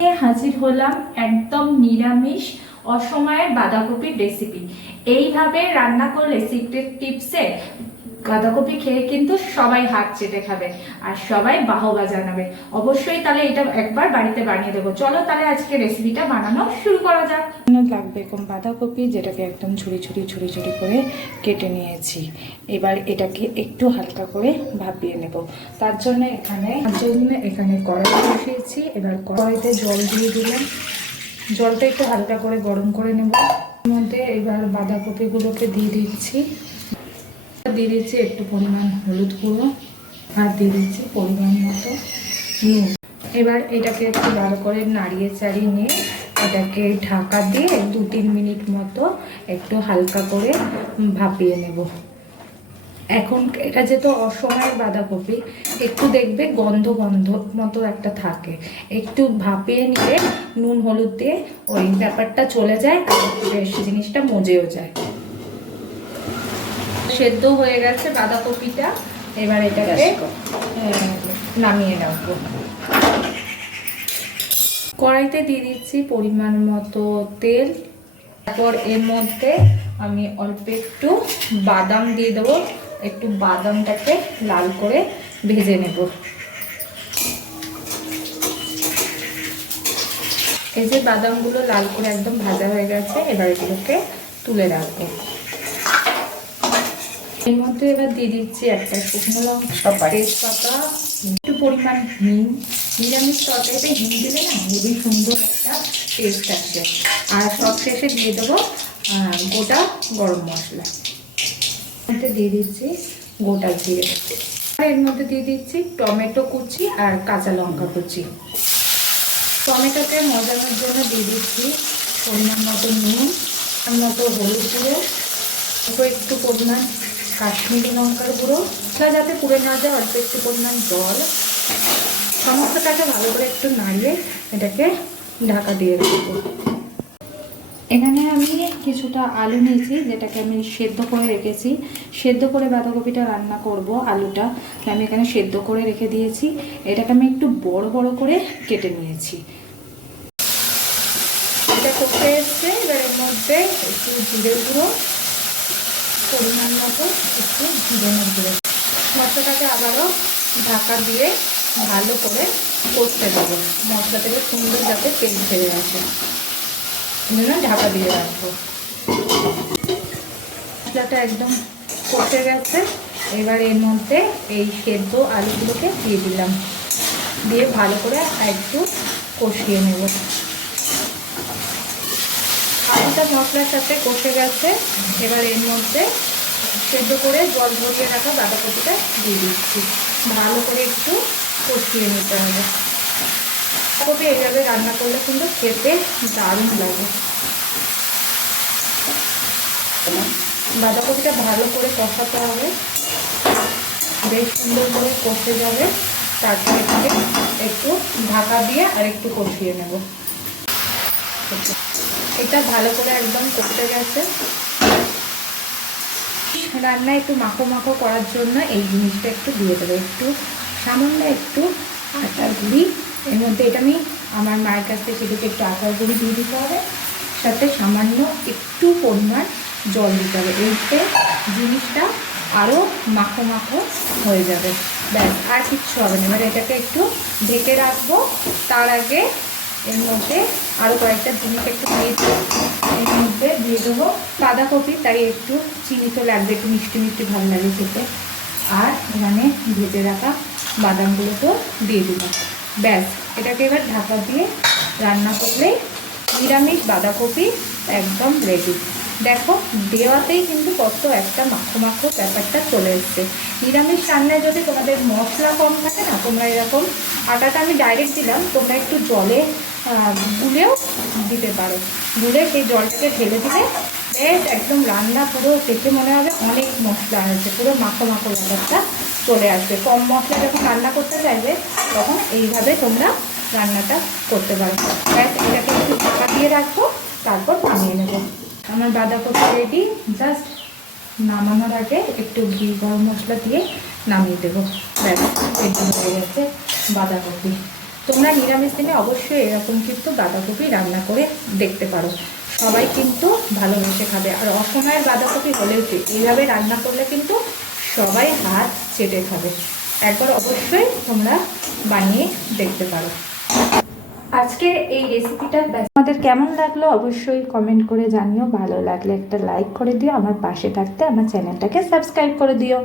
হাজির হলাম একদম নিরামিষ অসময়ের বাঁধাকপির রেসিপি। এইভাবে রান্না করলে সিক্রেট টিপসে বাঁধাকপি খেয়ে কিন্তু সবাই হাত চেটে খাবে আর সবাই বাহবা জানাবে। অবশ্যই তাহলে এটা একবার বাড়িতে বানিয়ে দেবো। চলো তাহলে আজকে রেসিপিটা বানানো শুরু করা যাক। লাগবে এরকম বাঁধাকপি, যেটাকে একদম ঝুড়ি ঝুড়ি করে কেটে নিয়েছি। এবার এটাকে একটু হালকা করে ভাপিয়ে নেব। তার জন্য এখানে কড়াই বসিয়েছি। এবার কড়াইতে জল দিয়ে দিলাম। জলটা একটু হালকা করে গরম করে নেব। এর মধ্যে এবার বাঁধাকপিগুলোকে দিয়ে দিচ্ছি একটু পরিমাণ হলুদ গুঁড়ো আর দিয়ে দিচ্ছি পরিমাণ মতো নুন। এবার এটাকে একটু ভালো করে নাড়িয়ে চাড়িয়ে নিয়ে এটাকে ঢাকা দিয়ে 2-3 মিনিট মতো একটু হালকা করে ভাপিয়ে নেব। এখন এটা যেহেতু অসময়ের বাঁধাকপি, একটু দেখবে গন্ধ মতো একটা থাকে। একটু ভাপিয়ে নিলে নুন হলুদ দিয়ে ওই ব্যাপারটা চলে যায় আর বেশ জিনিসটা মজেও যায়। সেদ্ধ হয়ে গেছে বাঁধাকপিটা। এবার এটাকে নামিয়ে রাখবো। কড়াইতে দিয়ে দিচ্ছি পরিমাণ মতো তেল। তারপর এর মধ্যে আমি অল্প একটু বাদাম দিয়ে দেবো। একটু বাদামটাকে লাল করে ভেজে নেব। এই যে বাদামগুলো লাল করে একদম ভাজা হয়ে গেছে, এবার এগুলোকে তুলে রাখবো। এর মধ্যে এবার দিয়ে দিচ্ছি একটা শুকনো লঙ্কা, তেজপাতা, একটু পরিমাণ হিং। নিরামিষ তরকারিতে হিং দিলে না খুবই সুন্দর একটা টেস্ট আসে। আর সব শেষে দিয়ে দেবো গোটা গরম মশলা। মধ্যে দিয়ে দিচ্ছি গোটা জিরে। আর এর মধ্যে দিয়ে দিচ্ছি টমেটো কুচি আর কাঁচা লঙ্কা কুচি। টমেটোকে মজানোর জন্য দিয়ে দিচ্ছি পরিমাণ মতো নুন, মতো হলুদ গুঁড়ো, একটু পরিমাণ কাশ্মীরি লঙ্কার গুঁড়ো, যাতে পুড়ে না যায় অল্প একটু পরিমাণ জল। সমস্তটাকে ভালো করে একটু নাড়িয়ে এটাকে ঢাকা দিয়ে রাখবো। এখানে আমি কিছুটা আলু নিয়েছি, যেটাকে আমি সেদ্ধ করে রেখেছি। সেদ্ধ করে বাঁধাকপিটা রান্না করব। আলুটা আমি এখানে সেদ্ধ করে রেখে দিয়েছি। এটাকে আমি একটু বড় বড় করে কেটে নিয়েছি। এটা করতে এসছে। এবার এর মধ্যে একটু জিরে গুঁড়ো, পরিমাণ মতো একটু ধনের গুঁড়ো। মশলাটাকে আবারও ঢাকা দিয়ে ভালো করে কষতে দেবো। মশলা থেকে সুন্দর যাতে তেল ছেড়ে আসে, ঢাকা দিয়ে রাখবো। মশলাটা একদম কষে গেছে। এবার এর মধ্যে এই সেদ্ধ আলুগুলোকে দিয়ে দিলাম, দিয়ে ভালো করে একটু কষিয়ে নেব। আলুটা মশলার সাথে কষে গেছে। এবার এর মধ্যে সেদ্ধ করে জল ভরিয়ে রাখা বাঁধাকপিটা দিয়ে দিচ্ছি। ভালো করে একটু কষিয়ে নিতে হবে। বাঁধাকপি এইভাবে রান্না করলে কিন্তু খেতে দারুণ লাগে। বাঁধাকপিটা ভালো করে কষাতে হবে, বেশ সুন্দর করে কষে যাবে। তারপরে একটু ঢাকা দিয়ে আর একটু কষিয়ে নেব। এটা ভালো করে একদম কষে গেছে। রান্না একটু মাখো মাখো করার জন্য এই জিনিসটা একটু দিয়ে দেবো, একটু সামান্য একটু আটার গুঁড়ি। এর মধ্যে এটা আমি আমার মায়ের কাছ থেকে সেটাকে একটু আটার গুঁড়ি দিয়ে দিতে হবে, সাথে সামান্য একটু পরিমাণ জল দিতে হবে। এইতে জিনিসটা আরও মাখো মাখো হয়ে যাবে। ব্যাস, আর কিচ্ছু হবে না। এবার এটাকে একটু ঢেকে রাখবো। তার আগে এর মধ্যে আরও কয়েকটা জিনিস একটু দিয়ে দেবো। এর মধ্যে দিয়ে দেবো বাঁধাকপি, তাই একটু চিনি তো লাগবে, একটু মিষ্টি মিষ্টি ভালো লাগে খেতে। আর এখানে ভেজে রাখা বাদামগুলোকেও দিয়ে দিলাম। ব্যাস, এটাকে এবার ঢাকা দিয়ে রান্না করলেই নিরামিষ বাঁধাকপি একদম রেডি। দেখো দেওয়াতেই কিন্তু কত একটা মাখো মাখো ব্যাপারটা চলে এসছে। নিরামিষ রান্নায় যদি তোমাদের মশলা কম থাকে না, তোমরা এরকম আটাটা আমি ডাইরেক্ট দিলাম, তোমরা একটু জলে গুলেও দিতে পারো। গুলে সেই জলটাকে ঢেলে দিলে বেশ একদম রান্না পুরো দেখে মনে হবে অনেক মশলা আছে, পুরো মাখো মাখো ব্যাপারটা চলে আসবে। কম মশলা যখন রান্না করতে চাইবে তখন এইভাবে তোমরা রান্নাটা করতে পারো। ব্যাস, এটাকে একটু ঢাকা দিয়ে রাখবো, তারপর নামিয়ে নেবো। আমার বাঁধাকপি রেডি। জাস্ট নামানোর আগে একটু ঘি গরম মশলা দিয়ে নামিয়ে দেবো। ব্যাস, রেডি হয়ে গেছে বাঁধাকপি। তোমরা নিরামিষ দিনে অবশ্যই এরকম কিন্তু বাঁধাকপি রান্না করে দেখতে পারো, সবাই কিন্তু ভালোবেসে খাবে। আর অসময়ের বাঁধাকপি হলেও কি এইভাবে রান্না করলে কিন্তু সবাই হাত চেটে খাবে। একবার অবশ্যই তোমরা বানিয়ে দেখতে পারো। আজকের এই রেসিপিটা তোমাদের কেমন লাগলো অবশ্যই কমেন্ট করে জানিও। ভালো লাগলে একটা লাইক করে দিও, আমার পাশে থাকতে আমার চ্যানেলটাকে সাবস্ক্রাইব করে দিও।